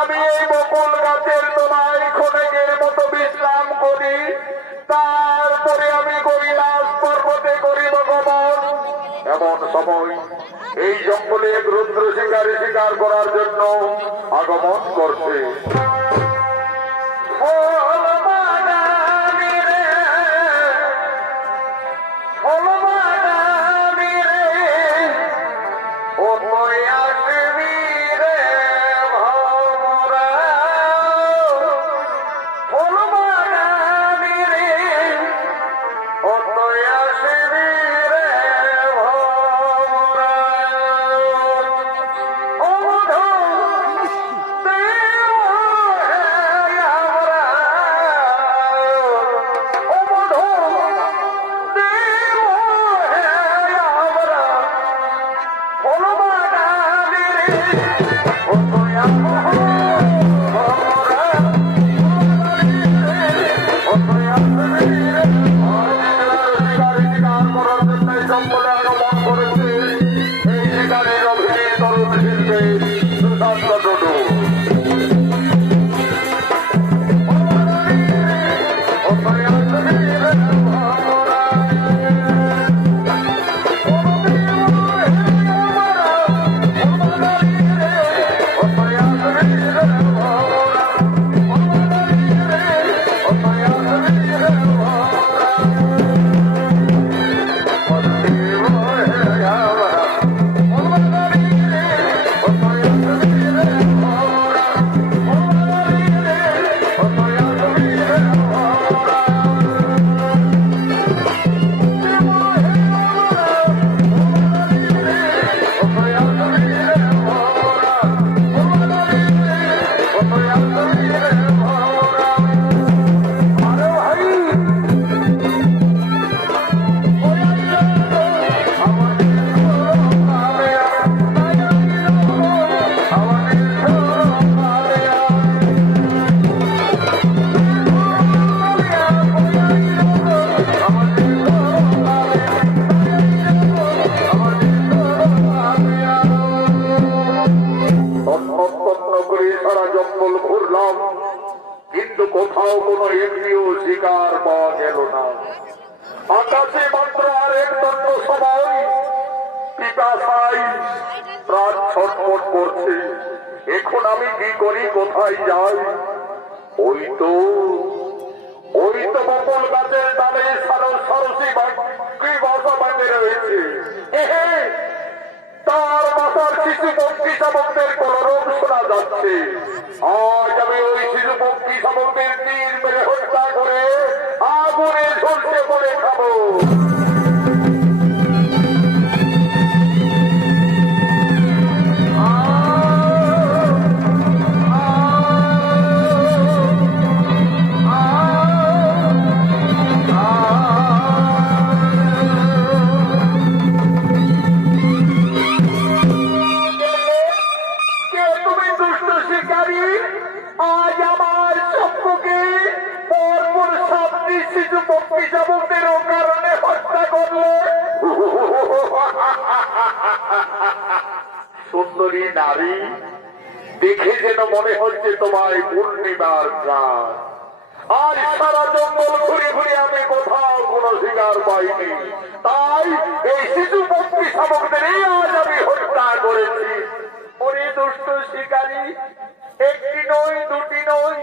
আমি এই বকুল গাছের তলায় ক্ষণিকের মতো বিশ্রাম করি, তারপরে আমি কৈলাস পর্বতে করিব গমন। এমন সময় এই জঙ্গলে এক রুদ্র শিকারী শিকার করার জন্য আগমন করছে। কিন্তু কোথাও কোনো একটিও শিকার পাওয়া গেল না। আকাশে মাত্র আর এক দণ্ড সময় পিপাসায় প্রাণ ছটফট করছে। এখন আমি কি করি, কোথায় যাই? ওই তো বকুল গাছের ডালে সরসী বাসা বাঁধে রয়েছে। তার বাসার শিশু পক্ষী শাবকদের কলরব শোনা যাচ্ছে। আজ আমি ওই শিশু পক্ষী শাবকদের তীর মেরে হত্যা করে আগুনে ঝলসে পড়ে খাবো। সুন্দরী নারী, দেখে যেন মনে হচ্ছে তোমায় পূর্ণিমার রাত। আজ সারা জঙ্গল ঘুরে ঘুরে আমি কোথাও কোনো শিকার পাইনি, তাই এই শিশু পক্ষী শাবকদের আজ আমি শিকারী, একটি নয় দুটি নয়,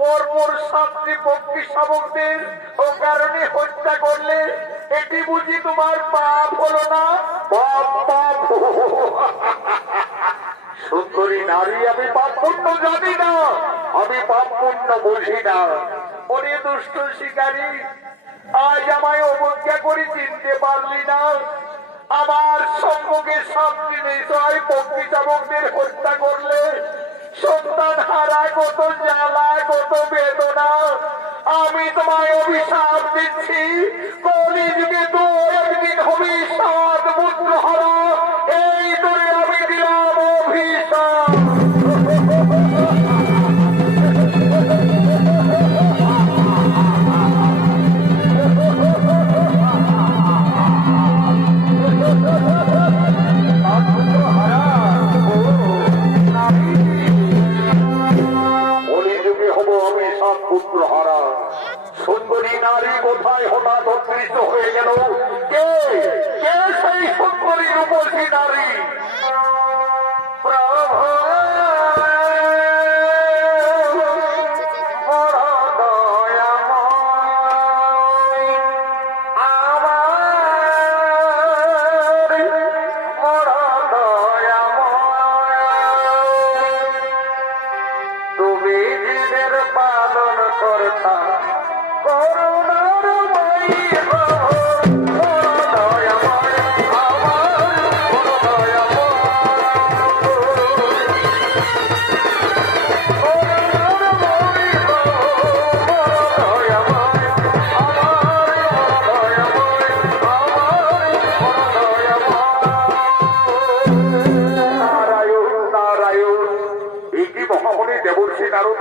পরপর 7টি পক্ষী শাবকদের ও কারণে হত্যা করলে এটি বুঝি তোমার পাপ হলো না? পাপ পাপ সুন্দরী নারী, আমি পাপ পুণ্য জানি না, আমি পাপ পুণ্য বুঝি না। ওরে দুষ্ট শিকারী, আজ আমায় অবজ্ঞা করে চিনতে পারলি না? আমার সম্মুখে 7টি নিশয় পক্ষী শাবকদের হত্যা করলে সন্তান হারা কত জ্বালা, কত বেদনা। আমি তোমায় অভিশাপ দিচ্ছি, কলিযুগে তো একদিন হবি 7 পুত্র হারা। এই করে আমি দিলাম অভিশাপ। পুত্র হারা সুন্দরী নারী কোথায় হঠাৎ অদৃশ্য হয়ে গেল? কে কে সেই সুন্দরী রূপসী নারী? প্রভু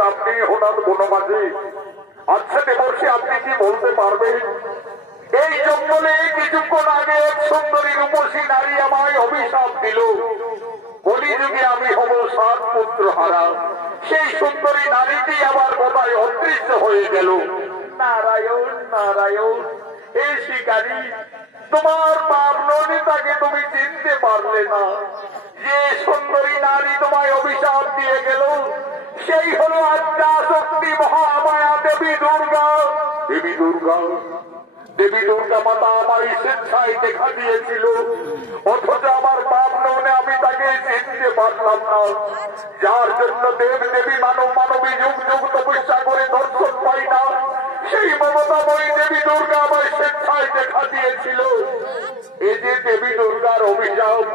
আপনি হঠাৎ বনমাঝি? আচ্ছা দেবর্ষী, আপনি কি বলতে পারবেন এই জঙ্গলে কিছুক্ষণ আগে এক সুন্দরী রূপসী নারী আমায় অভিশাপ দিল, কলিযুগে আমি হব 7 পুত্র হারা। সেই সুন্দরী নারীটি আবার কোথায় অদৃশ্য হয়ে গেল? নারায়ণ নারায়ণ। এই শিকারী, তোমার পাবননি তাকে তুমি চিনতে পারলে না? যে সুন্দরী নারী তোমায় অভিশাপ দিয়ে গেল সেই হলো আদ্যা শক্তি মহামায়া দেবী দুর্গা। দেবী দুর্গা, দেবী দুর্গা মাতা আমার স্বেচ্ছায় দেখা দিয়েছিল, অথচ আমার পাপ নমনে আমি তাকে চিনতে পারলাম না। যার জন্য দেব দেবী মানব মানবী যুগ যুগ তপস্যা করে দর্শন পাই না, সেই মমতাময়ী দেবী দুর্গা আমার স্বেচ্ছায় দেখা দিয়েছিল। এই যে দেবী দুর্গার অভিশাপ,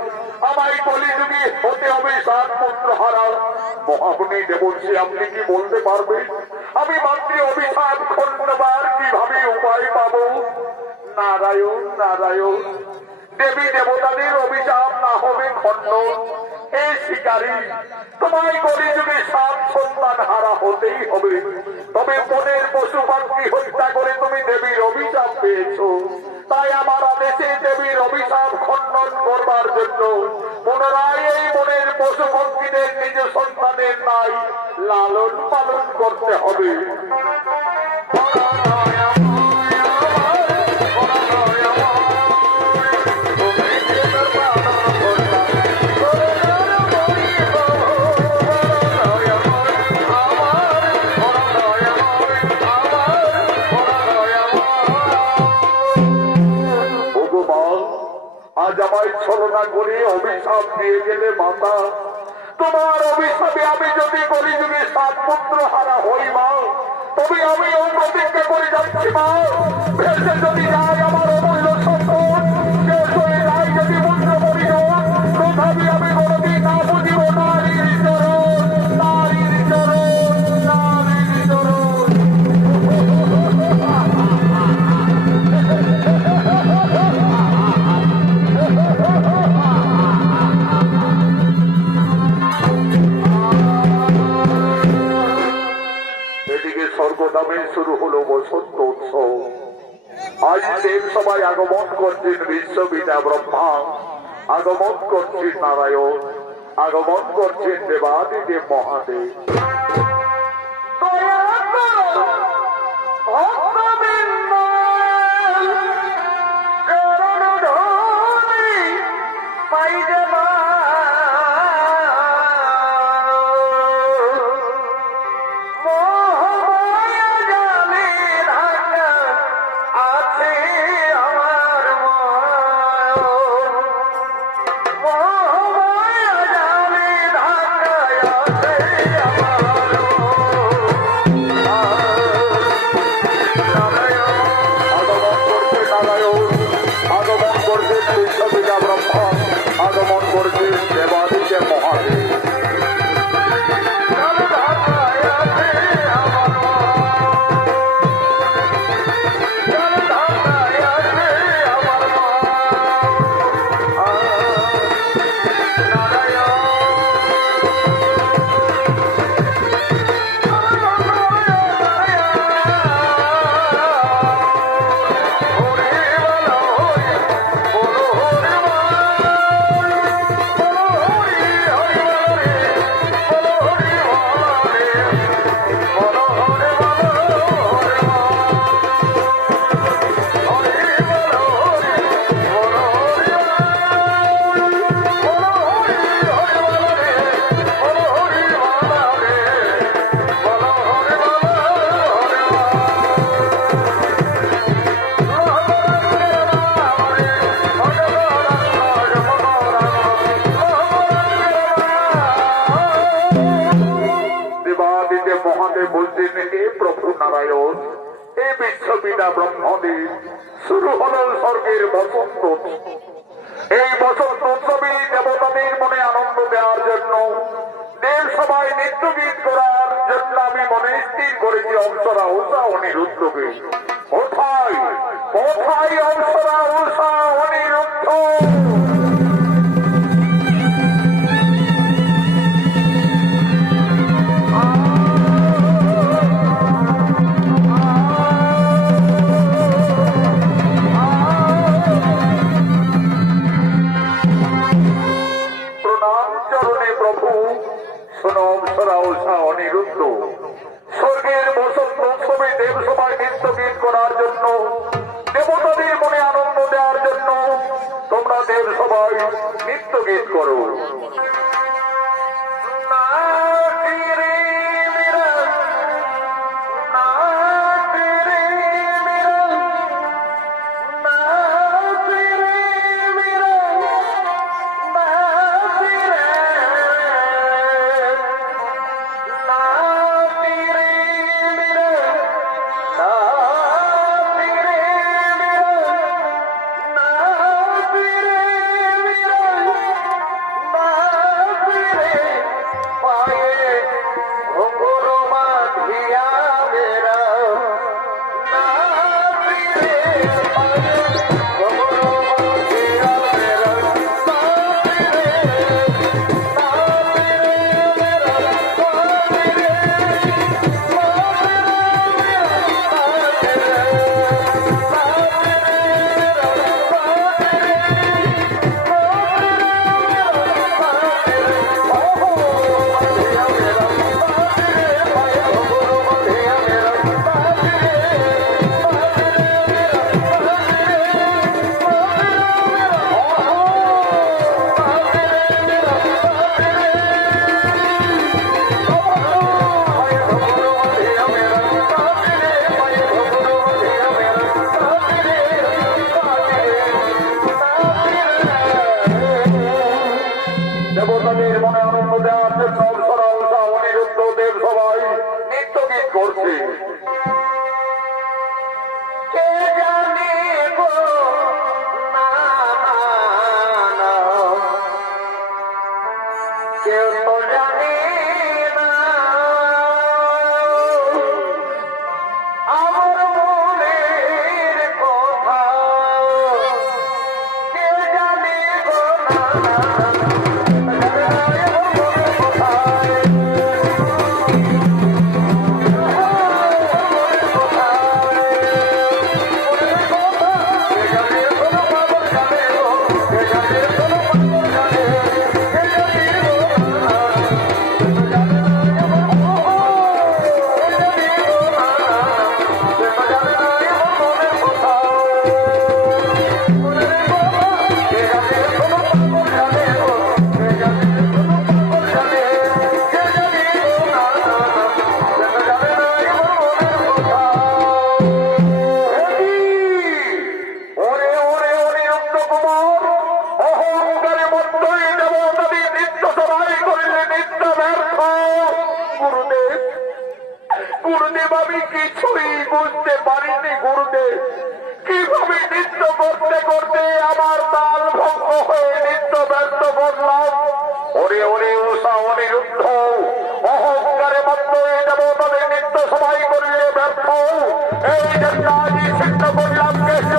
আমায় কলিযুগে হতে হবে 7 পুত্র হারা। মহামুনি দেবর্ষী, আপনি কি বলতে পারবেন আমি মাতৃ অভিশাপ খণ্ডবার কিভাবে উপায় পাব? নারায়ণ নারায়ণ। দেবী দেবতাদের অভিশাপ না হবে খণ্ড। এই শিকারী, তোমায় কলিযুগে 7 সন্তান হারা হতেই হবে। তবে বনের পশু পাখি হত্যা করে তুমি দেবীর অভিশাপ পেয়েছ, তাই আমার আদেশে দেবীর অভিশাপ খণ্ডন করবার জন্য পুনরায় এই বনের পশু পক্ষীদের নিজ সন্তানের নাই লালন পালন করতে হবে। আজ আমায় ছলনা করে অভিশাপ দিয়ে গেলে মাতা, তোমার অভিশাপে আমি যদি কলিযুগে 7 পুত্র হারা হই মা, তবে আমি ও প্রতিজ্ঞা করে যাচ্ছি মা, ভেসে যদি যায় আমার অমূল্য সম্পদ, শেষ হয়ে যায় যদি মূল্য পরিণত, তথাপি আমি কোনদিন না বুঝিব নারীর চরণ, নারীর চরণ, নারীর চরণ। স্বর্গধামে শুরু হলো বসন্ত উৎসব। আজ দেব সবাই আগমন করছেন বিশ্ববিদ্যা ব্রহ্মা, আগমন করছেন নারায়ণ, আগমন করছেন দেবাদিদেব মহাদেব। পিতা ব্রহ্মদেব শুরু হল স্বর্গের বসন্ত। এই বসন্ত উৎসবে দেবতাদের মনে আনন্দ দেওয়ার জন্য, দেব সবাই নৃত্য গীত করার জন্য আমি মনে স্থির করেছি অপ্সরা উষা অনিরুদ্ধকে। কোথায় কোথায় অপ্সরা উষা অনিরুদ্ধ? অনিরুদ্ধ স্বর্গের বসন্ত উৎসবে দেব সভায় নৃত্য গীত করার জন্য, দেবতাদের মনে আনন্দ দেওয়ার জন্য তোমরা দেব সভায় নৃত্য গীত করো। দেবতাদের মনে আনন্দ দেওয়ার জন্য অপ্সরা উষা অনিরুদ্ধ দেব সবাই নৃত্য গীত করছে। কেউ তো জানে না আমার মনের কথা, কেউ জানে গো না। গুরুদেব, আমি কিছুই বুঝতে পারিনি গুরুদেব, কিভাবে নৃত্য করতে করতে আমার তাল ভঙ্গ হয়ে নৃত্য ব্যর্থ করলাম। ওরে ওরে উষা অনিরুদ্ধ, অহংকারে মত্ত এই দেবতাদের নৃত্য সবাই করলে ব্যর্থ। এই জন্য আজই সিদ্ধ করলাম কেষ্ট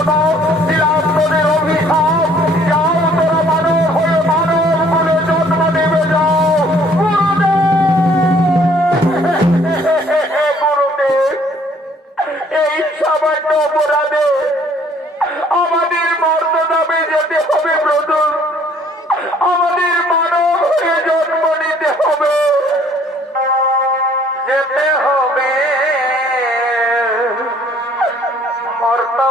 দিলাম তোদের অভিশাপ, যাও তোরা মানব হয়ে মানব বলে জন্ম নেবে যাও। এই সামান্য অপরাধে আমাদের মর্যাদাবে যেতে হবে প্রভু, আমাদের মানব হয়ে জন্ম নিতে হবে, যেতে হবে মর্যাদা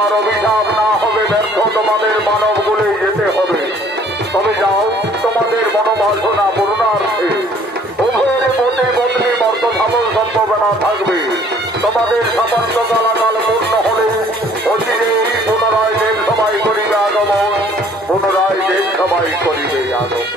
দুর্গার অভিশাপ না হবে ব্যর্থ, তোমাদের মানব বলে যেতে হবে। তবে যাও, তোমাদের মনোবাসনা পূর্ণার্থে উভয়ের পথে বদলে মর্তভাবন সম্ভাবনা থাকবে। তোমাদের সামান্য কালাকাল পূর্ণ হলে অচিরেই পুনরায় দেব সবাই করিবে আগমন, পুনরায় দেব সবাই করিবে আগমন।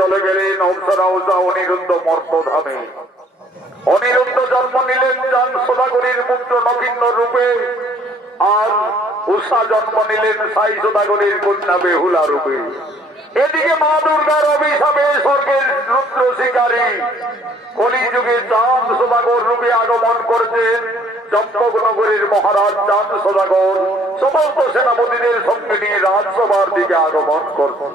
চলে গেলেন অনিরুদ্ধ মর্তধামে। অনিরুদ্ধ জন্ম নিলেন চাঁদ সদাগরীর পুত্র নগিন্ন রূপে, আর উষা জন্ম নিলেন সাই সদাগরীর কন্যা বেহুলা রূপে। এদিকে মা দুর্গার অভিশাপে স্বর্গের রুদ্র শিকারী কলিযুগে চাঁদ সদাগর রূপে আগমন করছেন চম্পকনগরীর মহারাজ চাঁদ সদাগর সমস্ত সেনাপতিদের সঙ্গে নিয়ে রাজসভার দিকে আগমন করছেন।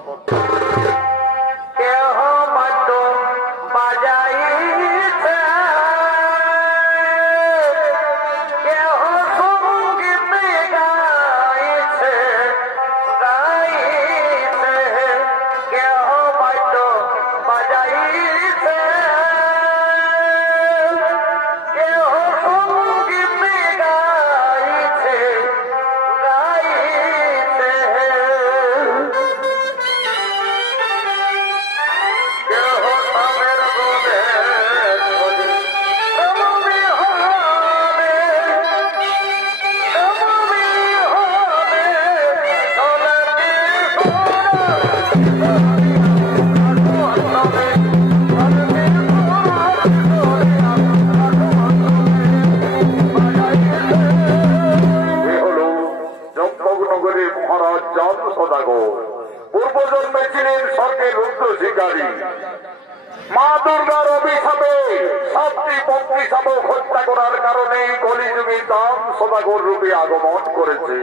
পূর্বজন্মে ছিলেন স্বর্গের রুদ্র শিকারী। মা দুর্গার অভিশাপে সাতটি পত্নী শাবক হত্যা করার কারণে কলিযুগে চাঁদ সদাগর রূপে আগমন করেছে।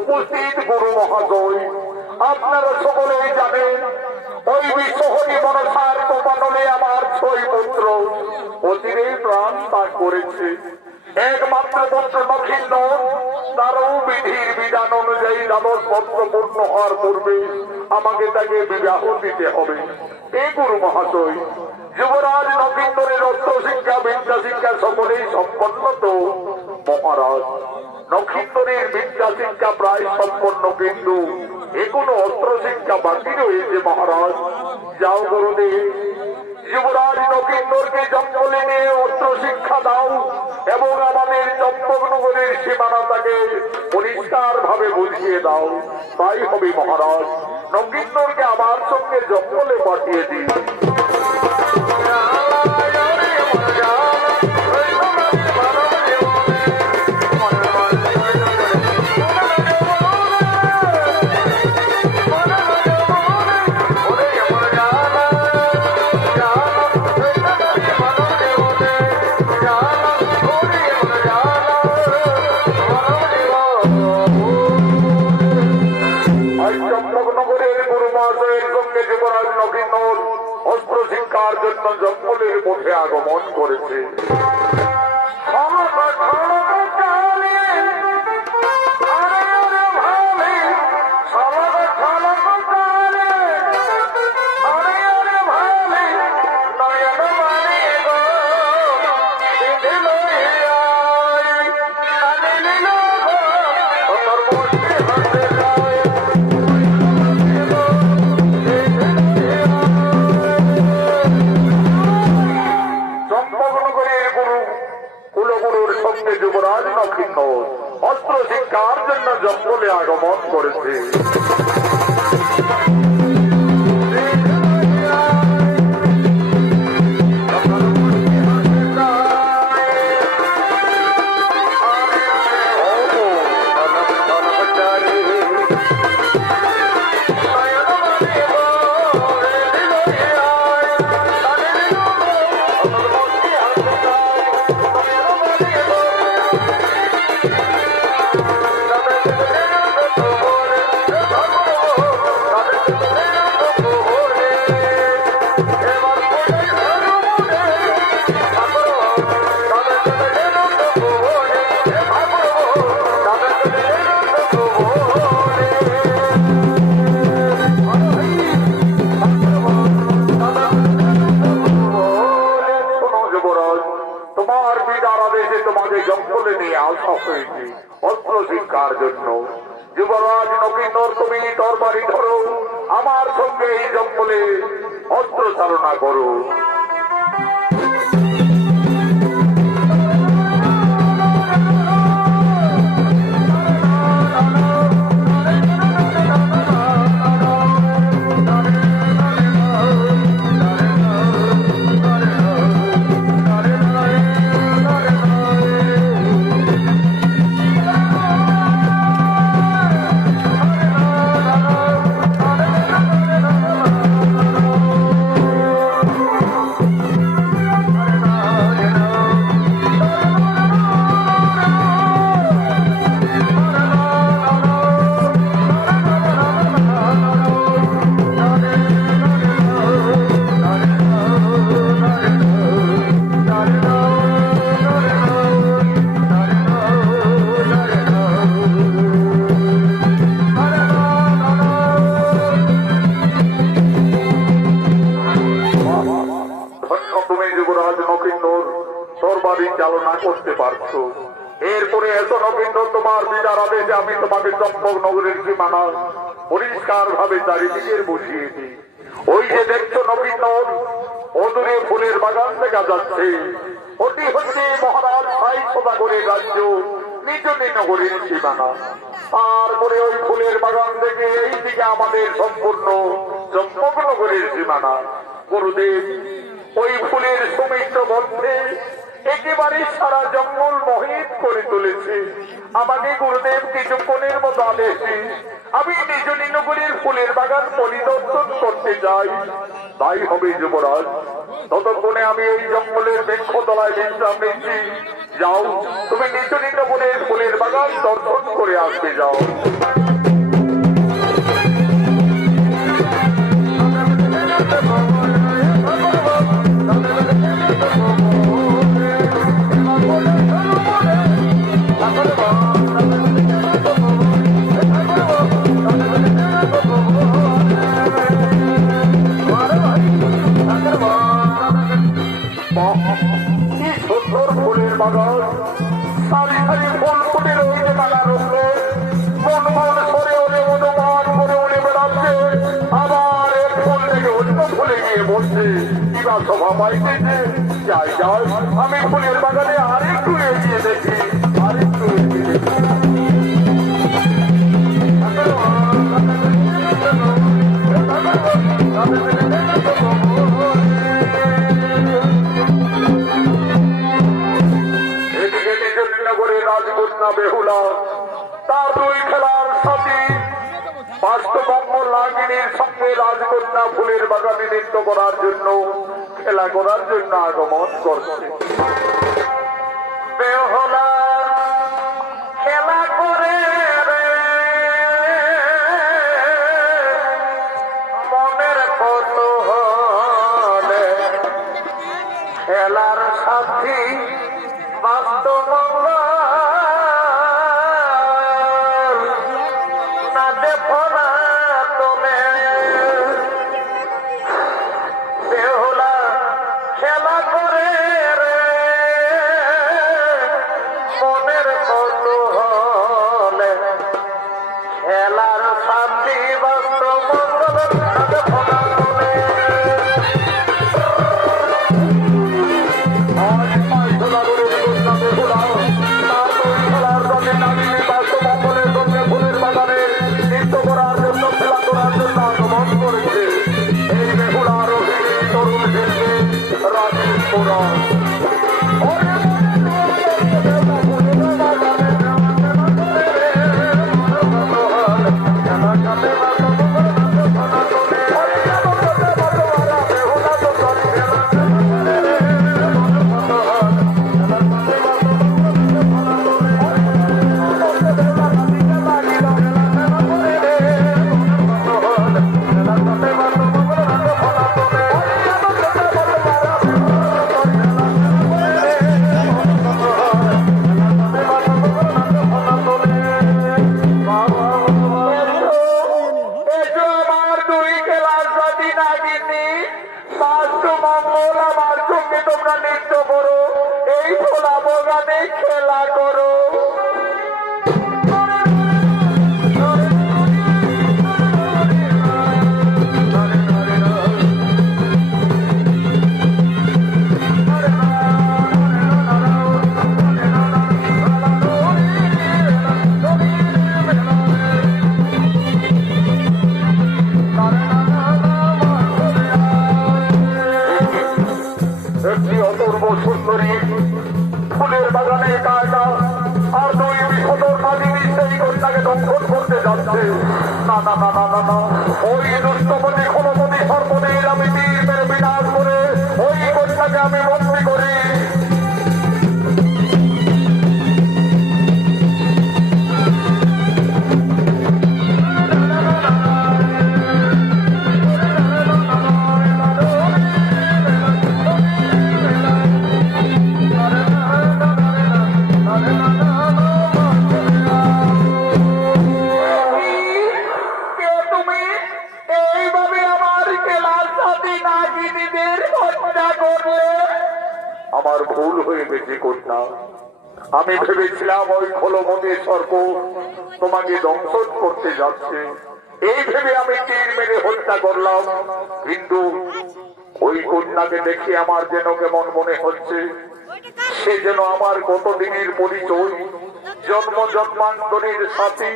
উপস্থিত গুরু মহাশয়, আপনারা সকলেই জানেন ওই বিশ্বহরি মনসার প্রপালনে আমার 6 পুত্র অচিরেই প্রাণ ত্যাগ করেছে। একমাত্র পুত্র নখিন্ন, তারও বিধির বিধান অনুযায়ী দ্বাদশ পত্র পূর্ণ হওয়ার পূর্বে আমাকে তাকে বিবাহ দিতে হবে। এই গুরু মহাশয়, যুবরাজ নখিন্নরের অস্ত্র শিক্ষা বিদ্যা শিক্ষা সকলেই সম্পন্ন তো মহারাজ। নক্ষত্রের বিদ্যা শিক্ষা প্রায় সম্পন্ন, কিন্তু এখনো অস্ত্র শিক্ষা বাকি রয়েছে মহারাজ। যাও গুরুদেব, যুবরাজ নক্ষত্রকে জঙ্গলে নিয়ে অস্ত্র শিক্ষা দাও এবং আমাদের চম্পকনগরের সীমানাটাকে পরিষ্কার ভাবে বুঝিয়ে দাও। তাই হবে মহারাজ। নক্ষত্রকে আমার সঙ্গে জঙ্গলে পাঠিয়ে দিন। জঙ্গলের মধ্যে আগমন করেছে। যুবরাজ নক্ষিন্ন অস্ত্র শিক্ষার জন্য জঙ্গলে আগমন করেছে। অস্ত্র শিক্ষার জন্য যুবরাজ নবীনর তুমি তরবারি ধরো, আমার সঙ্গে এই জঙ্গলে অস্ত্র চালনা করো। চালনা করতে পারছো। এরপরে এত নবীন্দ্র তোমার বিদার আদেশে আমি তোমাকে চম্পক নগরের সীমানা পরিষ্কার ভাবে চারিদিকে বসিয়ে দিই। ওই যে দেখছো নবীন্দ্র, অদূরে ফুলের বাগান দেখা যাচ্ছে, ওটি হচ্ছে মহারাজ সাই সদাগরের রাজ্য নিজ নগরের সীমানা। তারপরে ওই ফুলের বাগান থেকে এই দিকে আমাদের সম্পূর্ণ চম্পক নগরের সীমানা। গুরুদেব ওই ফুলের সমিষ্ট মধ্যে একেবারে সারা জঙ্গল মোহিত করে তুলেছে। আমাকে গুরুদেব কিছুক্ষণের মতো আদেশে আমি নিজ নগরীর ফুলের বাগান পরিদর্শন করতে যাই। তাই হবে যুবরাজ, ততক্ষণে আমি এই জঙ্গলের বৃক্ষতলায় বিশ্রাম নিচ্ছি। যাও, তুমি নিজ নগরের ফুলের বাগান দর্শন করে আসতে যাও। সারি সারি ফুল ফুটে রয়েছে নানা রঙে, মন মন সরে ওরে অনুমান করে উড়ে বেড়াচ্ছে। আবার এক ফুল থেকে অন্য ফুলে গিয়ে বলছে কিবা শোভা পাইতেছে। যাই যাই, আমি ফুলের বাগানে আরেকটু এগিয়ে দেখি, আরেকটু এগিয়ে দেখি। রাজকন্যা বেহুলা তার দুই খেলার সাথী বাস্তবঙ্গ লাগিনীর সঙ্গে রাজকন্যা ফুলের বাগানে নৃত্য করার জন্য, খেলা করার জন্য আগমন করছে। বেহুলা খেলা করে মনের কৌতূহলে যাচ্ছে। না না না না না না, ওই দুষ্টপতি ক্ষণপতি সর্বদের আমি তীর মেরে বিনাশ করে ওই কন্যাকে আমি বন্দি করি। আমার ভুল হয়ে গেছে কন্যা। আমি ভেবেছিলাম ওই খোলমতি সর্প তোমাকে দংশন করতে যাচ্ছে, এই ভেবে আমি তীর মেরে হত্যা করলাম। কিন্তু ওই কন্যাকে দেখে আমার যেন কেমন মনে হচ্ছে, সে যেন আমার কতদিনের পরিচয়, জন্ম জন্মান্তরের সাথী।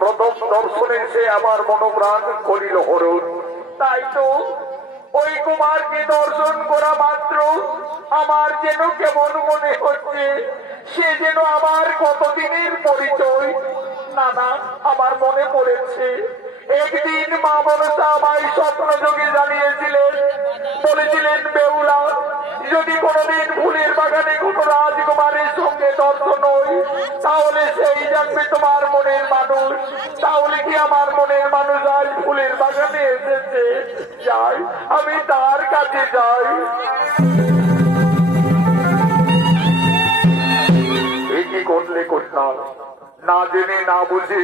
প্রথম দর্শনে সে আমার মনোপ্রাণ করিল হরণ। তাই তো ওই কুমারকে দর্শন করা মাত্র আমার যেন কেমন মনে হচ্ছে, সে যেন আমার কতদিনের পরিচয়। না না, আমার মনে পড়েছে একদিন মা মনসা আমায় স্বপ্ন যোগে জানিয়েছিলেন, বলেছিলেন বেহুলা, যদি কোনোদিন ফুলের বাগানে কোনো রাজকুমারের সঙ্গে দর্শন হই, তাহলে সেই জানবে তোমার মনের মানুষ। তাহলে কি আমার মনের মানুষ আজ ফুলের বাগানে এসেছে? যাই, আমি তার কাছে যাই। কি করলে কন্যা? না জেনে না বুঝে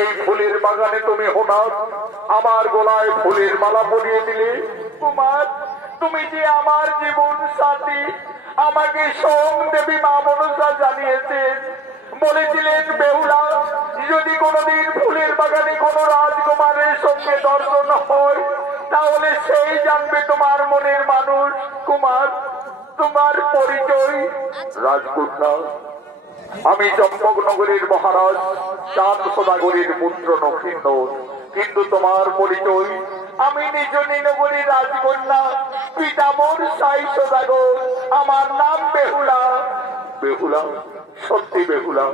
এই ফুলের বাগানে তুমি হঠাৎ আমার গলায় ফুলের মালা পরিয়ে দিলে। কুমার, তুমি যে আমার জীবন সাথী, আমাকে সোম দেবী মা মনসা জানিয়েছেন, বলেছিলেন বেহুলা, যদি কোনোদিন ফুলের বাগানে কোনো রাজকুমারের সঙ্গে দর্শন হয়, তাহলে সেই জানবে তোমার মনের মানুষ। কুমার, তোমার পরিচয়? রাজকন্যা, আমি চম্পকনগরীর মহারাজ চাঁদ সদাগরীর পুত্র নক্ষিন্দর। কিন্তু তোমার পরিচয়? আমি নিজ নগরীর রাজকন্যা, পিতা মোর সাই সদাগর, আমার নাম বেহুলা। বেহুলা? সত্যি বেহুলা?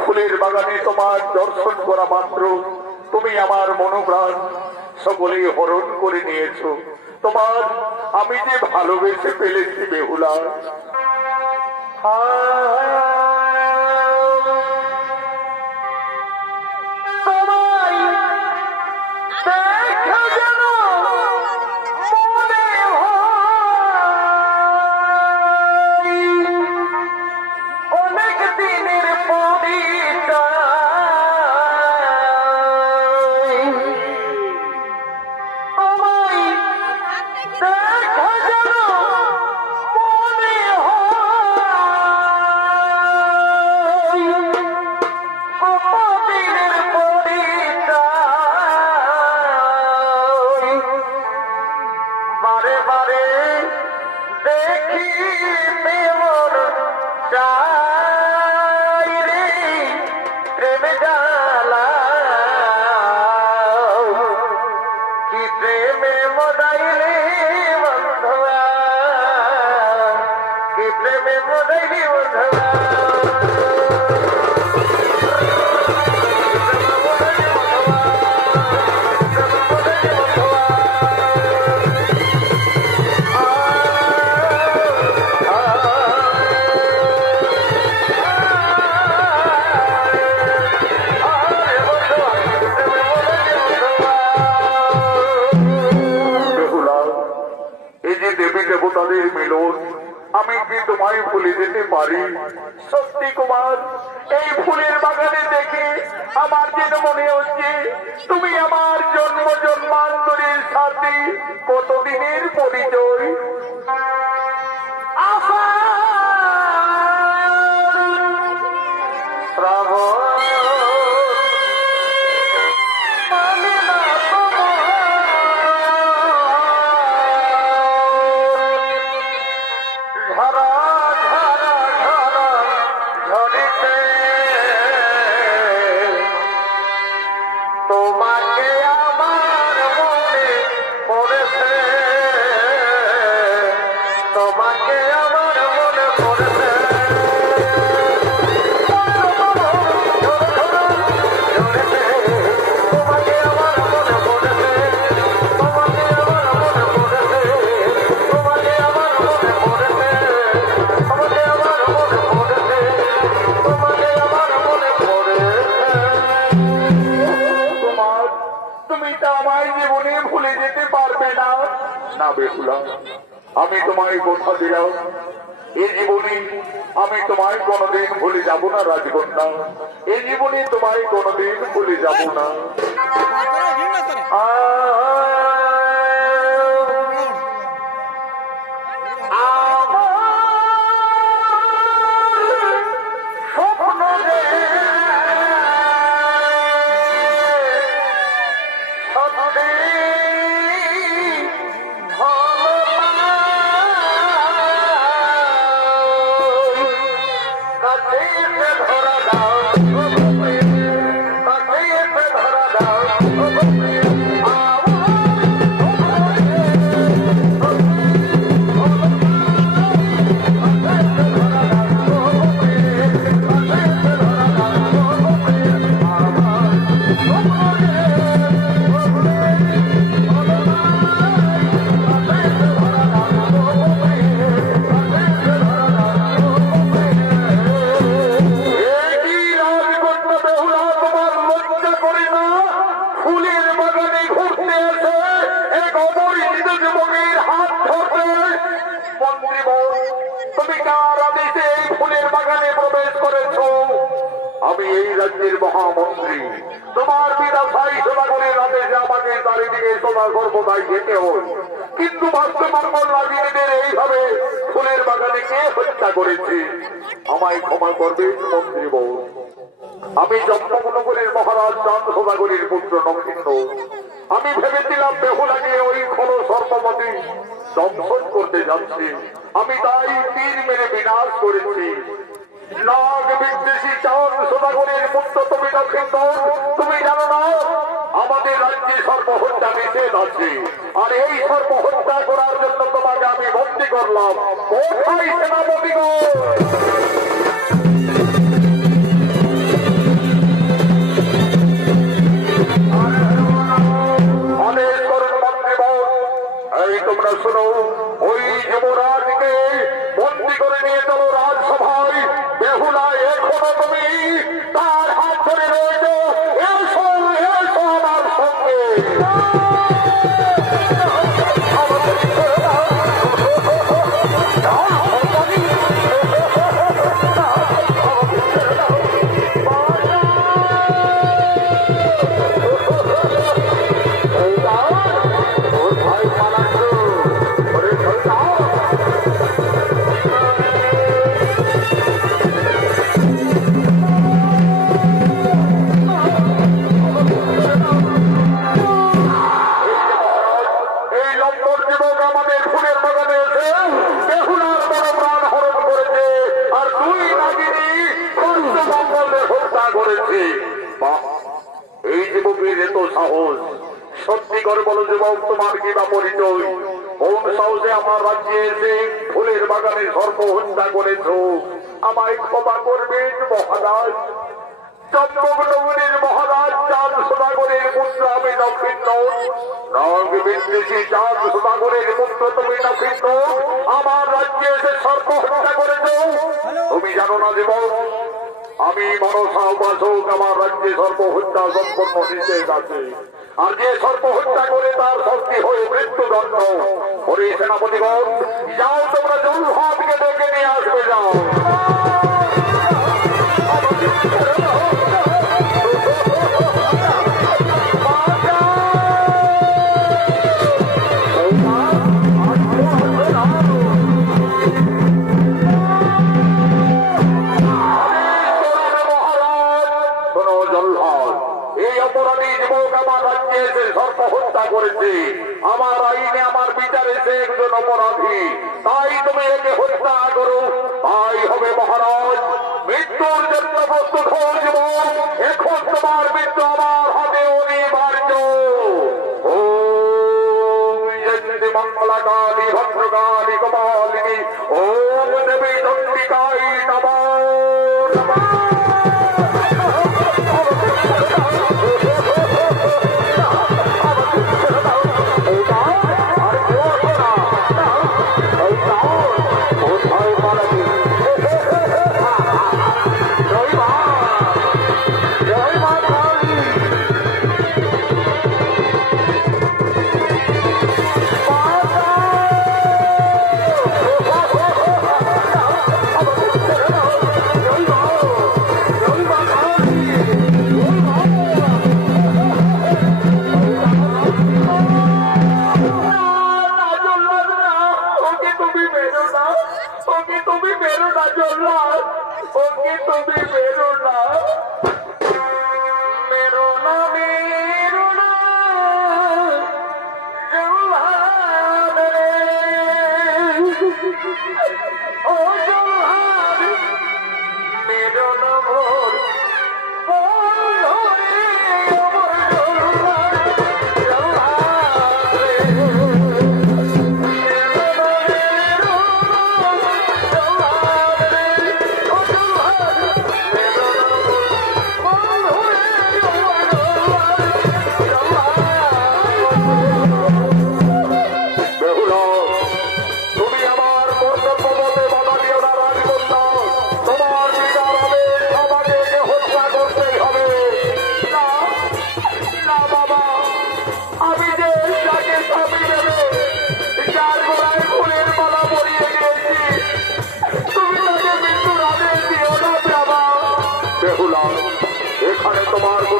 ফুলের বাগানে তোমার দর্শন করা মাত্র তুমি আমার মনোপ্রাণ সকলেই হরণ করে নিয়েছ। তোমার আমি যে ভালোবেসে ফেলেছি বেহুলা। আমি কি তোমায় ভুলে যেতে পারি? সত্যি কুমার, এই ফুলের বাগানে দেখে আমার যেন মনে হচ্ছে তুমি আমার জন্ম জন্মান্তরের সাথে কতদিনের পরিচয়। তুমি তা আমায় জীবনে ভুলে যেতে পারবে না। না বেহুলা, আমি তোমায় কথা দিলাম, এই জীবনে আমি তোমায় কোনোদিন ভুলে যাব না রাজকন্যা, এই জীবনে তোমায় কোনোদিন ভুলে যাব না। আমি এই রাজ্যের মহামন্ত্রী, তোমার পিতা ভাই সদাগরের আদেশে আমাকে চারিদিকে সদা সর্বদাই যেতে হয়, কিন্তু বাস্তবমঙ্গল রাজনীতিদের এইভাবে ফুলের বাগানে কে হত্যা করেছে? আমায় ক্ষমা করবে মন্ত্রী বউ। আমি জন্মনগরের মহারাজ চাঁদ সদাগরের পুত্র নক্ষিন্ন। আমি ভেবেছিলাম বেহুলাকে ওই খল সর্বমতি দংশন করতে যাচ্ছি, আমি তাই তীর মেরে বিনাশ করেছি। নাগ বিদ্বেষী চাঁদ সদাগরের পুত্র তুমি নক্ষিন্ন, তুমি জানো না আমাদের রাজ্যে সর্বহত্যা নিষেধ আছে, আর এই সর্বহত্যা করার জন্য তোমাকে আমি বন্দী করলাম। কোথায় সেনাপতিগণ? তোমরা শোনো, ওই যুবরাজকে বন্দী করে নিয়ে চলো রাজসভায়। বেহুলা এখনো তুমি তার হাত ধরে রয়েছ, এসো এসো আমার সঙ্গে। এই যুবকের এত সাহস, সত্যি করে বলো যুবক, তোমার কি বা পরিচয়? কোন সাহসে আমার রাজ্যে এসে ফুলের বাগানে সর্প হত্যা করেছ? আমায় ক্ষমা করবেন মহারাজ। চন্দ্রনগরের মহারাজ চাঁদ সদাগরের পুত্র আমি নক্ষিন্ন। নাগ বিদ্বেষী চাঁদ সদাগরের পুত্র তুমি নক্ষিন্ন, আমার রাজ্যে এসে সর্প হত্যা করেছ। তুমি জানো না যুবক, আমি মনসা উপাসক, আমার রাজ্যে সর্প হত্যা সম্পন্ন নিষেধ আছে, আর যে সর্প হত্যা করে তার শক্তি হয়ে মৃত্যুদণ্ড। ওরে সেনাপতিগণ, যাও তোমরা জলহাতকে ডেকে নিয়ে আসবে, যাও। করেছে আমার আইনে, আমার বিচারে সে একজন অপরাধী, তাই তুমি একে হত্যা করো, তাই হবে মহারাজ মৃত্যুর জন্য প্রস্তুত হয়ে যাব। এখন তোমার মৃত্যু আমার হাতে অনিবার্য। ওম জয়ন্তী মঙ্গলা কালী ভদ্রকালী কপালিনী, ওম দেবী চন্ডিকায় নমঃ।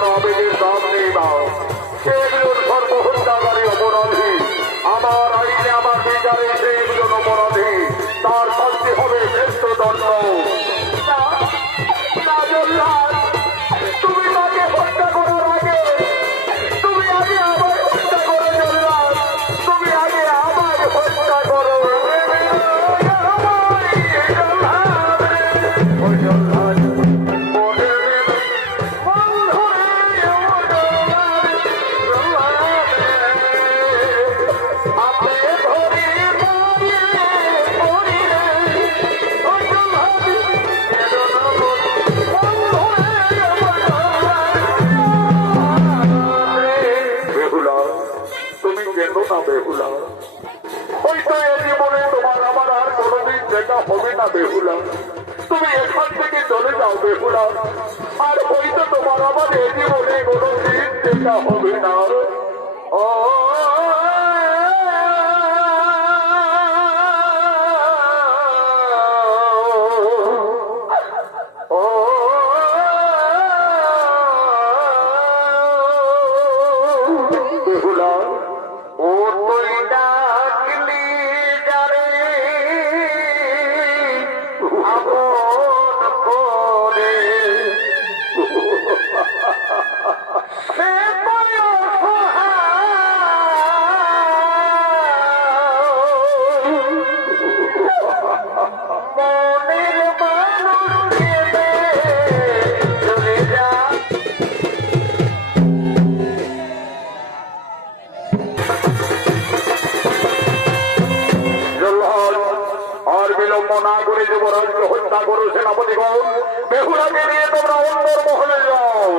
কোনো আবেগের দাম নেই বা সেগুলোর সর্বহত্যাকারী অপরাধী। আমার আইনে আমার বিচারে সেগুলো অপরাধী, তার শাস্তি হবে মৃত্যুদণ্ড। তুমি তাকে হত্যা করার আগে তুমি আগে আমার হত্যা করো জল্লাদ, তুমি আগে আমার হত্যা করো। বেহুলা হয়তো এ জীবনে তোমার আমার আর কোনোদিন দেখা হবে না বেহুলা, তুমি এখান থেকে চলে যাও বেহুলা, আর হয়তো তোমার আমার এ জীবনে কোনোদিন দেখা হবে না। ও বেহুলা ও তুই ডাকলি যারে আপন করে সে মনের মানুষকে চলে যা। আর বিলম্ব না করে যুবরাজকে হত্যা করো সেনাপতিগণ, বেহুলাকে নিয়ে তোমরা অন্তর মহলে যাও।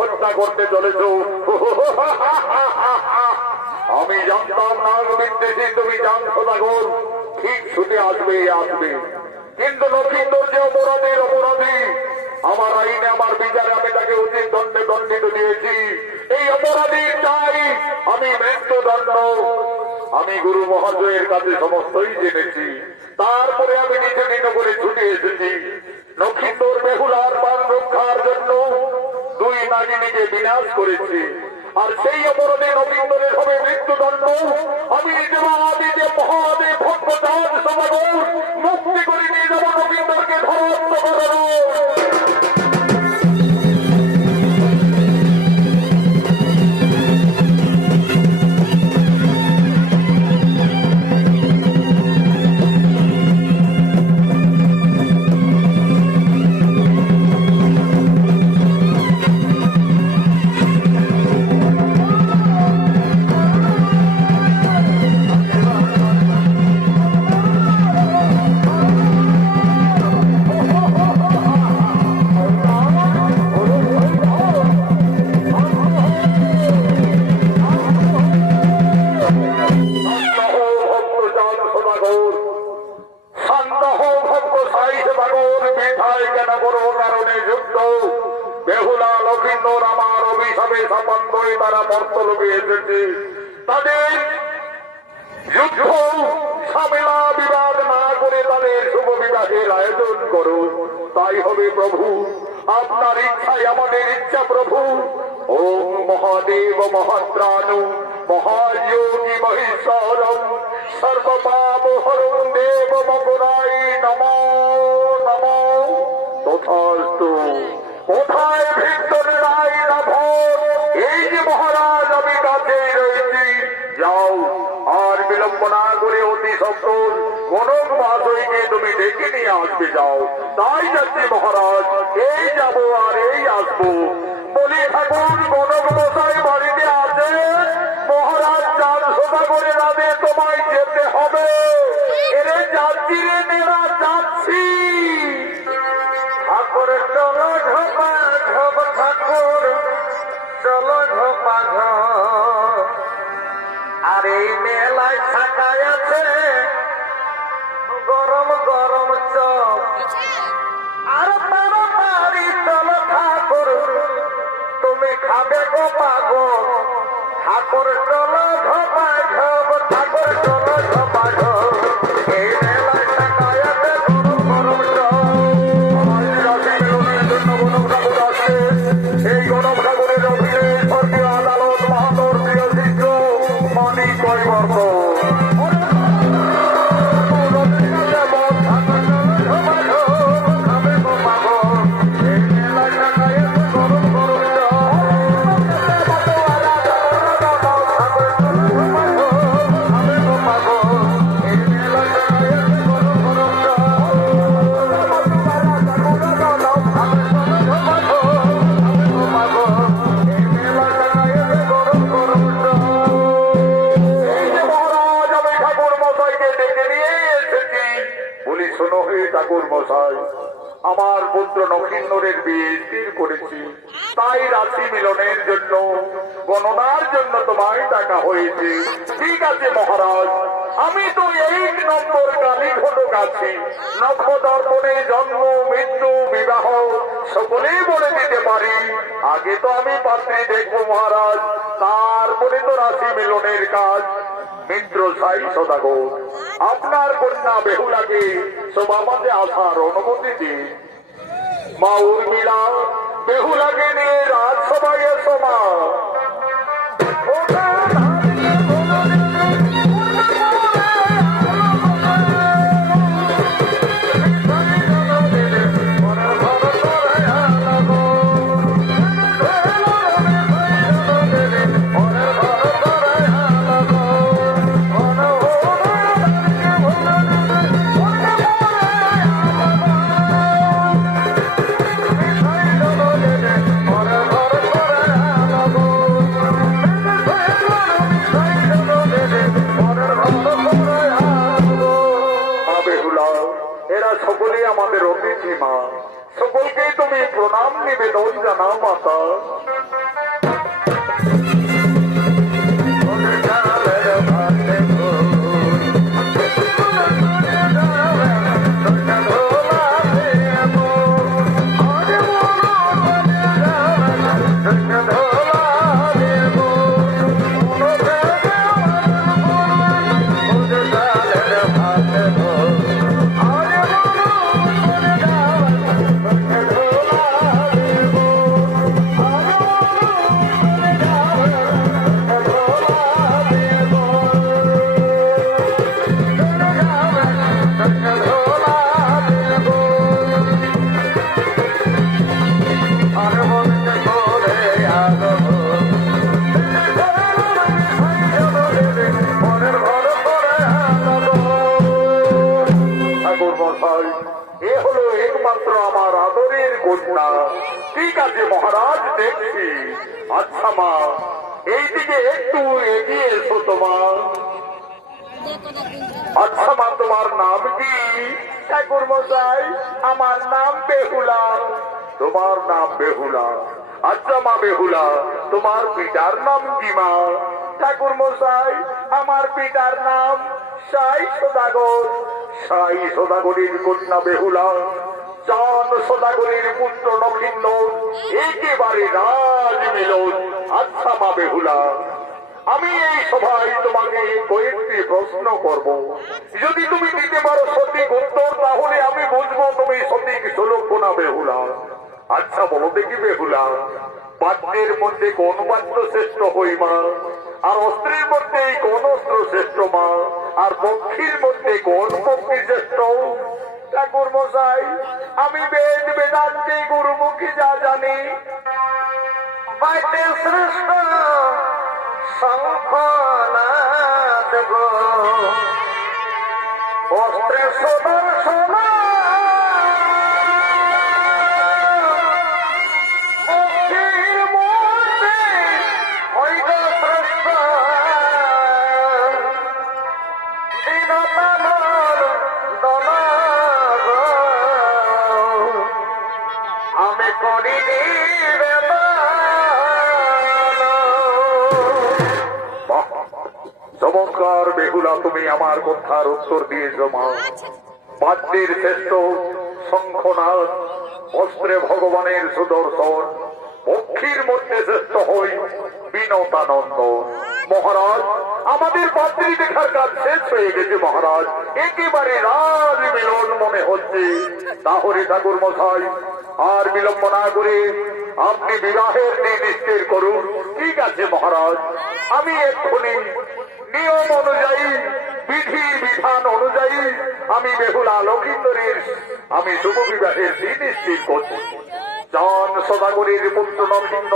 হত্যা করতে চলেছ। আমি জানতাম না বিদ্বেষী তুমি জানতো লাগল ঠিক ছুটে আসবে আসবে, কিন্তু লক্ষিন্দর যে অপরাধীর অপরাধী, আমার আইনে আমার বিচারে আমি তাকে উচিত দণ্ডে দণ্ডিত দিয়েছি। এই অপরাধী চাই আমি মৃত্যুদণ্ড। আমি গুরু মহাশয়ের কাছে সমস্তই জেনেছি, তারপরে আমি নিজে নিজ করে ছুটে এসেছি। লক্ষিন্দর বেহুলার প্রাণ রক্ষার জন্য দুই নাগিনীকে বিনাশ করেছি, আর সেই অপরাধে নবীন্দরের হবে মৃত্যুদণ্ড। আমি যে মহাদেব ভক্তচাঁদ সমাগম মুক্তি করে নিয়ে যাব নবীন্দরকে ধরাত্ম করানো। বেহুলা লক্ষিন্দর আমার অভিশাপে সাপান্ত হয়ে তারা মর্তলোকে এসেছে। তাদের যুদ্ধ ঝামেলা বিবাদ না করে তাদের শুভ বিবাহের আয়োজন করো, তাই হবে প্রভু। আপনার ইচ্ছাই আমাদের ইচ্ছা প্রভু। ওম মহাদেব মহাত্রাণু মহাযোগী মহেশ্বরম সর্বপাপ হরং দেব মকুরাই নমো নমো। তথাস্তু। কোথায় ভিক্তরে নাই না ভোট, এই যে মহারাজ আমি কাছে রয়েছি, যাও আর বিলম্ব না করে অতি সত্তর কনক মহাশয়কে তুমি ডেকে নিয়ে আসবে। যাও। তাই যাচ্ছি মহারাজ, এই যাব আর এই আসবো। বলি ঠাকুর কনক মশাই বাড়িতে আছে? মহারাজ চাঁদ সোজা করে রাধে তোমায় যেতে হবে। এরে যাচ্ছি রে নেরা যাচ্ছি। খাবে গো পাগল ঠাকুর চলো ঝপা ঝপ ঠাকুর চলো ঝপা ঝপ এই মেলায় টাকায়াতে গরম গরম জন্য গণব ঠাকুর আসছে। এই গণব ঠাকুরের অধীনে সরকারি আদালত বাহাদুর প্রিয় শিষ্য মানিক কৈবর্ত ঠাকুর মশাই, আমার পুত্র নক্ষিন্দরের বিয়ে স্থির করেছি, তাই রাশি মিলনের জন্য গণনার জন্য তোমায় টাকা হয়েছে। ঠিক আছে মহারাজ, আমি তো 1 নম্বর কালী ঘটক আছি। নক্ষদর্পণে জন্ম মৃত্যু বিবাহ সকলেই বলে দিতে পারি। আগে তো আমি পাত্রী দেখবো মহারাজ, তারপরে তো রাশি মিলনের কাজ। মিত্র সাই সদাগর, আপনার কন্যা বেহুলাকে সবার মাঝে আসার অনুমতি দিন। মা উর্মিলা, বেহুলাকে নিয়ে রাজসভায় এসো মা। সকলেই আমাদের অতিথি মা, সকলকেই তুমি প্রণাম নিবেদন জানাও মাতা। এ হলো একমাত্র আমার আদরের কন্যা। ঠিক আছে মহারাজ, দেখছি। আচ্ছা মা, এইদিকে একটু এগিয়ে এসো তোমার। আচ্ছা মা, তোমার নাম কি? ঠাকুর মশাই, আমার নাম বেহুলা। তোমার নাম বেহুলা? আচ্ছা মা বেহুলা, তোমার পিতার নাম কি মা? ঠাকুর মশাই, আমার পিতার নাম সাই সদাগর। সাই সদাগরের কন্যা বেহুলা, চাঁদ সদাগরের পুত্র নক্ষিন্দর, একেবারে রাজ মিলন। আচ্ছা মা বেহুলা, আমি এই সভায় তোমাকে কয়েকটি প্রশ্ন করব। যদি তুমি দিতে পারো সঠিক উত্তর, তাহলে আমি বুঝবো তুমি সঠিক সুলক্ষণা বেহুলা। আচ্ছা বলো দেখি বেহুলা, বাদ্যের মধ্যে কোন বাদ্য শ্রেষ্ঠ হই মা? আর অস্ত্রের মধ্যে কোন অস্ত্র শ্রেষ্ঠ মা? আর পক্ষীর মধ্যে কোন পক্ষী শ্রেষ্ঠ? ঠাকুর মশাই, আমি বেদ বেদান্তে গুরুমুখী যা জানি, বাদ্যে শ্রেষ্ঠ শঙ্খনাদ গো, অস্ত্রে সুদর্শন, আমি করিনি চমৎকার বেহুলা, তুমি আমার কথার উত্তর দিয়েছ মা। বাদ্যের শ্রেষ্ঠ শঙ্খনাদ, অস্ত্রে ভগবানের সুদর্শন, পক্ষীর মধ্যে শ্রেষ্ঠ হই বিনতানন্দ। মহারাজ, আমাদের পাত্রী দেখার কাজ শেষ হয়ে গেছে মহারাজ, একেবারে রাজ মিলন মনে হচ্ছে। তাহলে ঠাকুর মশাই আর বিলম্ব না করে আপনি বিবাহের দিন স্থির করুন। ঠিক আছে মহারাজ, আমি এক্ষুনি নিয়ম অনুযায়ী বিধি বিধান অনুযায়ী আমি বেহুলা লক্ষিন্দরের আমি শুভ বিবাহের দিন স্থির করছি। জন সদাগরের পুত্র নরসিংহ,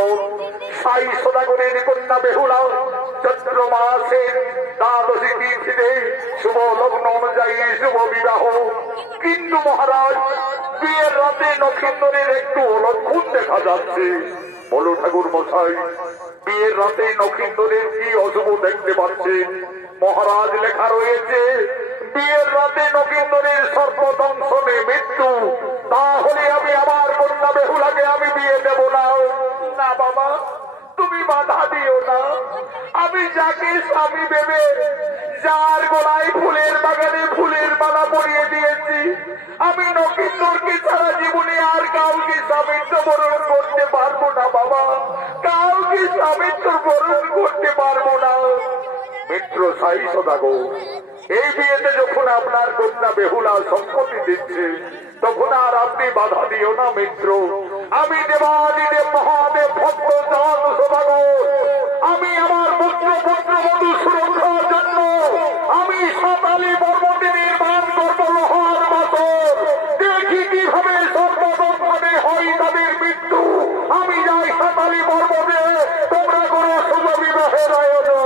সাই সদাগরের কন্যা বেহুলা চৈত্র মাসের দ্বাদশী তিথিতে শুভ লগ্ন অনুযায়ী শুভ বিবাহ। কিন্তু মহারাজ, বিয়ের রাতে নক্ষিন্দরের একটু অলক্ষণ দেখা যাচ্ছে। বলো ঠাকুর মশাই, বিয়ের রাতে নক্ষিন্দরের কি অশুভ দেখতে পাচ্ছেন? মহারাজ, লেখা রয়েছে বিয়ের রাতে নক্ষিন্দরের সর্বদংশনে মৃত্যু। তাহলে আমি আমার কন্যা বেহুলাকে আমি বিয়ে দেব না। না বাবা, তুমি বাধা দিও না। আমি যাকে স্বামী ভেবে যার গলায় ফুলের বাগানে ফুলের মালা পরিয়ে দিয়েছি, আমি নক্ষিন্দরকে সারা জীবনে আর কাউকে স্বামীত্ব বরণ করতে পারবো না বাবা, কাউকে স্বামীত্ব বরণ করতে পারবো না। মিত্র সাই সদাগর, এই বিয়েতে যখন আপনার কন্যা বেহুলা সম্মতি দিচ্ছে, তখন আর আপনি বাধা দিও না মিত্র। আমি দেবাদিদেব মহাদেব ভক্ত জন সদাগর, আমি আমার পুত্র বধূ সুরক্ষার জন্য আমি সাতালি পর্বতে নির্মাণ করবো লোহার বাসর। দেখি কিভাবে সর্বদম্পনে হয় তাদের মৃত্যু। আমি যাই সাতালি পর্বতে, তোমরা করো শুভ বিবাহের আয়োজন।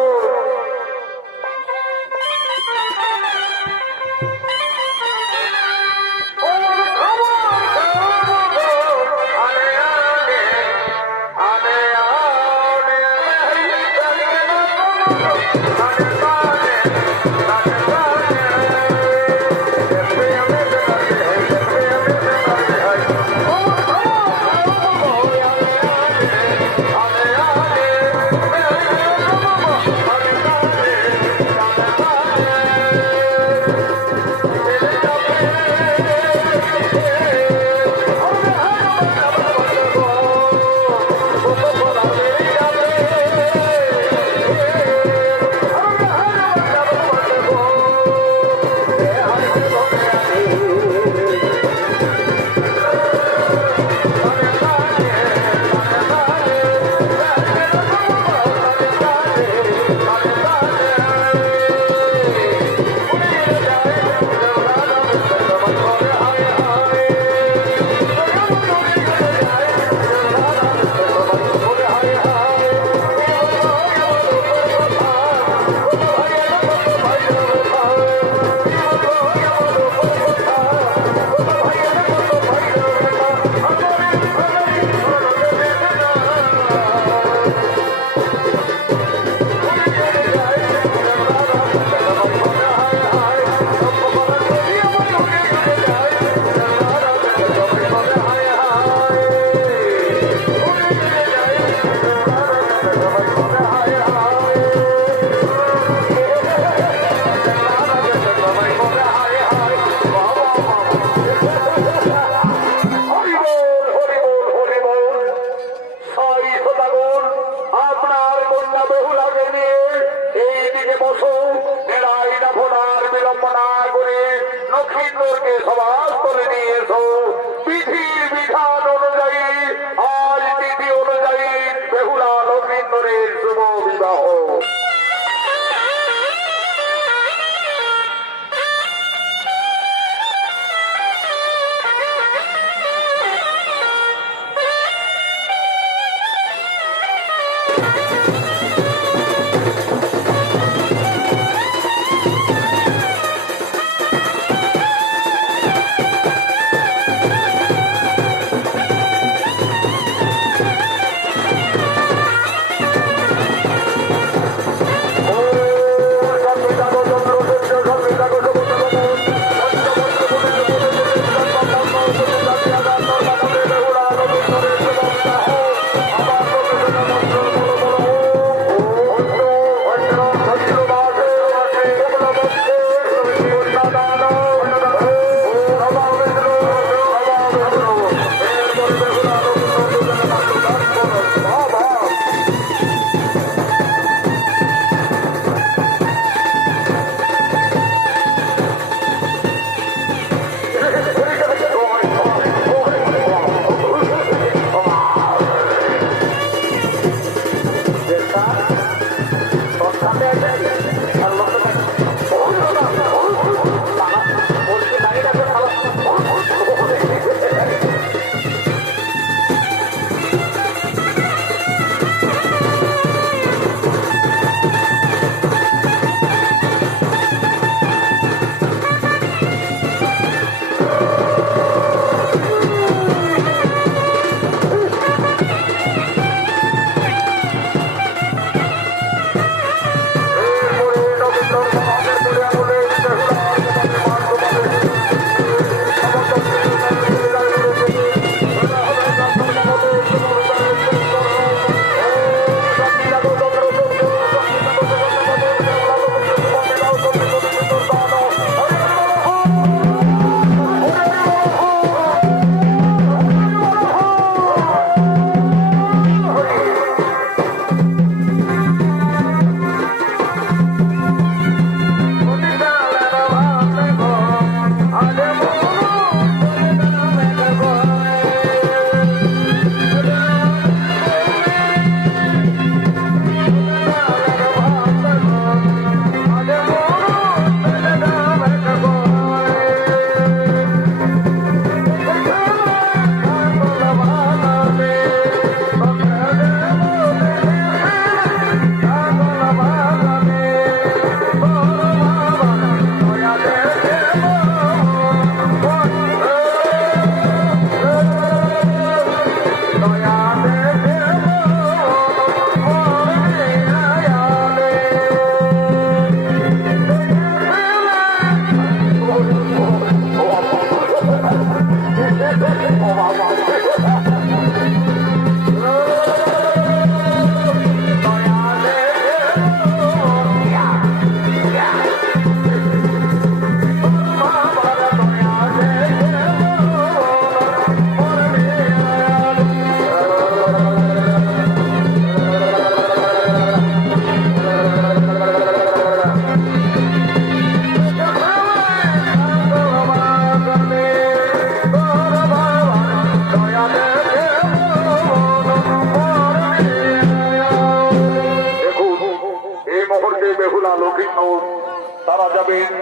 তারা যাবেন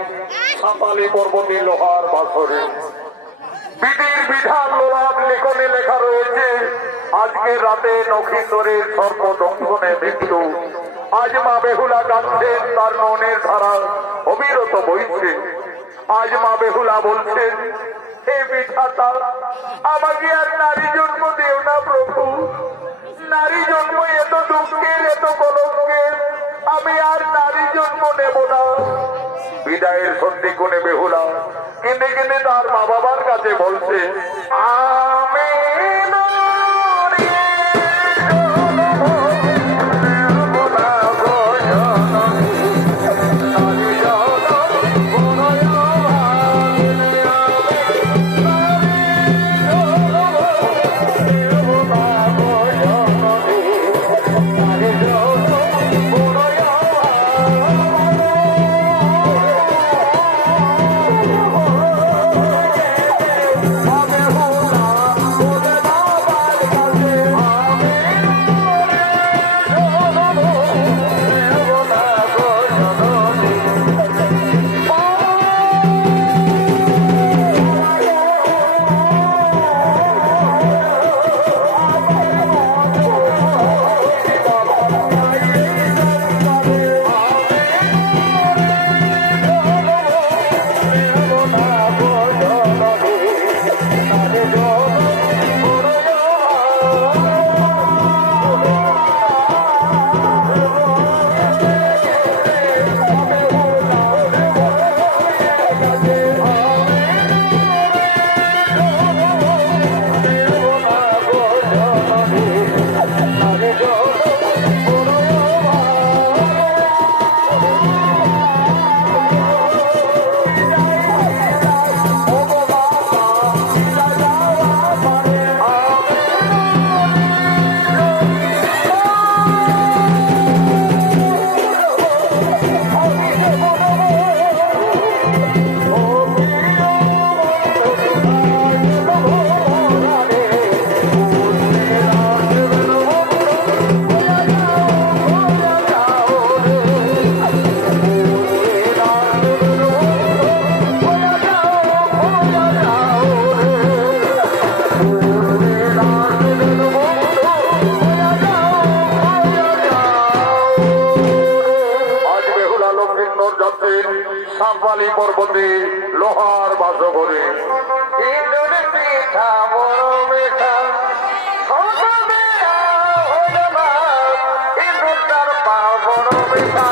সাঁতালি পর্বতে লোহার বাসরে। বিধির বিধান লোহার লেখনে লেখা রয়েছে, আজকে রাতে নক্ষত্রের সর্বদংশনে মৃত্যু। আজ মা বেহুলা কাঁদছেন, তার মনের ধারা অবিরত বইছে। আজ মা বেহুলা বলছেন, হে বিধাতা, আমাকে আর নারী জন্ম দেও না প্রভু। নারী জন্ম এত দুঃখের, এত কলঙ্কের, আমি আর নারী জন্ম নেব না। বিদায়ের সন্ধি কোণে বেহুলা কেঁদে কেঁদে তার মা বাবার কাছে বলছে, আমি সাঁতালি পর্বতে লোহার বাসঘরে। ইন্দুর পিঠা বড় মিঠা, ইন্দুর তার পা বড় মিঠা।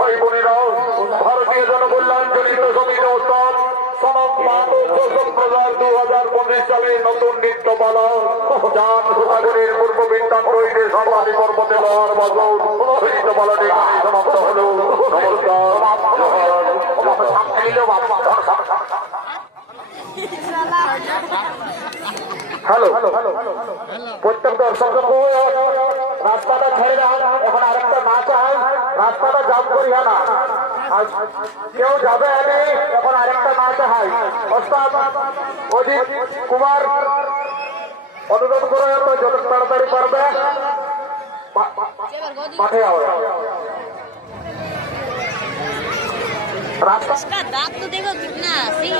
ভাই বোনেরা, ভারতীয় জনকল্যাণ জনিত সমিতি সনদ মান ও সম্প্রদায় 2015 সালে নতুন নৃত্য পালন যান সুধাগরের পূর্ব বিদ্যান রইলে সর্বাধি পর্বতে লহর বজর নৃত্য পালন এখানে সমাপ্ত হলো। হ্যালো প্রত্যেক দর্শক রাস্তাটা ছেড়ে যান, এখন আরেকটা নাচ হয়, রাস্তাটা জাম করিয়া না, কেউ যাবে আমি, এখন আরেকটা নাচ হয়। ওস্তাদ অজিত কুমার অনুরোধ করে যত তাড়াতাড়ি পারবে মাঠে যাবে। उसका दांत तो देखो कितना सही